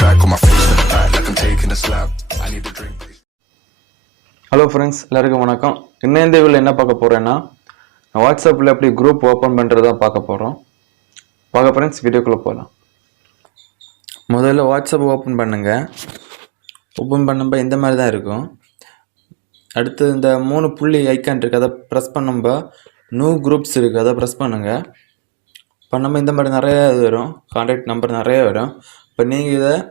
track, on my face to the back like I'm taking a slap. I need a drink. Hello friends, எல்லாருக்கும் வணக்கம். இன்னும் இந்த வீடியோவில் என்ன பார்க்க போகிறேன்னா, நான் வாட்ஸ்அப்பில் எப்படி குரூப் ஓப்பன் பண்ணுறதா பார்க்க போகிறோம். ஃப்ரெண்ட்ஸ், வீடியோக்குள்ளே போகலாம். முதல்ல வாட்ஸ்அப் ஓப்பன் பண்ணுங்கள். ஓப்பன் பண்ணும்போது இந்த மாதிரி தான் இருக்கும். அடுத்து இந்த 3 புள்ளி ஐக்கான் இருக்குது, அதை ப்ரெஸ் பண்ணும்போது நியூ குரூப்ஸ் இருக்குது, அதை ப்ரெஸ் பண்ணுங்கள். பண்ணும்போது இந்த மாதிரி நிறைய இது வரும், கான்டாக்ட் நம்பர் நிறைய வரும். இப்போ நீங்கள்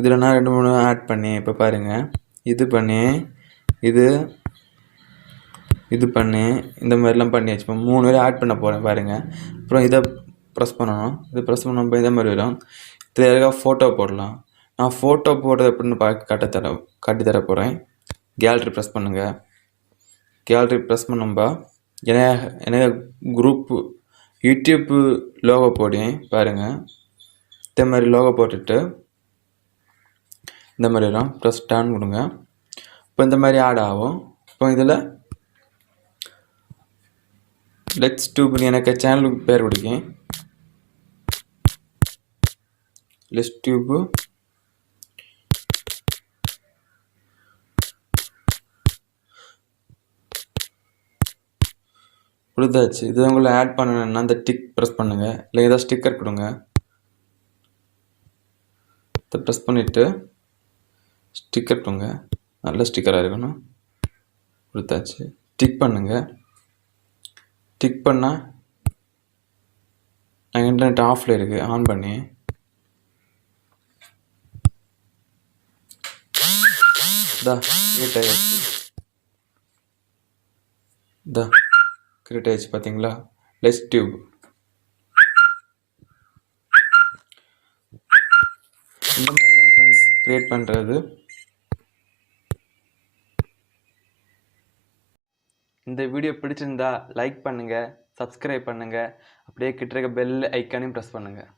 இதில் நான் 2-3 ஆட் பண்ணி இப்போ பாருங்கள், இது பண்ணி இது பண்ணி இந்த மாதிரிலாம் பண்ணி வச்சு 3 பேர் ஆட் பண்ண போகிறேன் பாருங்கள். அப்புறம் இதை ப்ரெஸ் பண்ணணும். இதை ப்ரெஸ் பண்ணும்போது இந்த மாதிரி வரும். இதில் எதுக்காக ஃபோட்டோ போடலாம். நான் ஃபோட்டோ போடுறது எப்படின்னு காட்டி தர போகிறேன். கேலரி ப்ரெஸ் பண்ணுங்கள். கேலரி ப்ரெஸ் பண்ணும்பா எனக்கு குரூப்பு யூடியூப்பு லோகோ போடி பாருங்கள். இந்த மாதிரி லோகோ போட்டுட்டு இந்த மாதிரி வரும். ப்ரெஸ் டர்ன் கொடுங்க. இப்போ இந்த மாதிரி ஆட் ஆகும். இப்போ இதில் லெட்ஸ் டியூப்னு எனக்கு சேனலுக்கு பேர் கொடுக்கேன். லெட்ஸ் டியூப்பு கொடுத்தாச்சு. இது உங்களை ஆட் பண்ணணுன்னா அந்த டிக் ப்ரெஸ் பண்ணுங்கள், இல்லை ஏதாவது ஸ்டிக்கர் கொடுங்க. இதை ப்ரெஸ் பண்ணிவிட்டு ஸ்டிக்கர் கொடுங்க. நல்ல ஸ்டிக்கராக இருக்கணும். கொடுத்தாச்சு. டிக் பண்ணுங்கள். டிக் பண்ணால் நான் இன்டர்நெட் ஆஃபில் இருக்குது, ஆன் பண்ணி கிரியேட் ஆயிடுச்சு பார்த்தீங்களா. லெட்ஸ் டியூப் இந்த மாதிரி தான் ஃப்ரெண்ட்ஸ் கிரியேட் பண்ணுறது. இந்த வீடியோ பிடிச்சிருந்தா லைக் பண்ணுங்கள், சப்ஸ்கிரைப் பண்ணுங்கள், அப்படியே கிட்ட இருக்க பெல் ஐக்கானையும் ப்ரெஸ் பண்ணுங்கள்.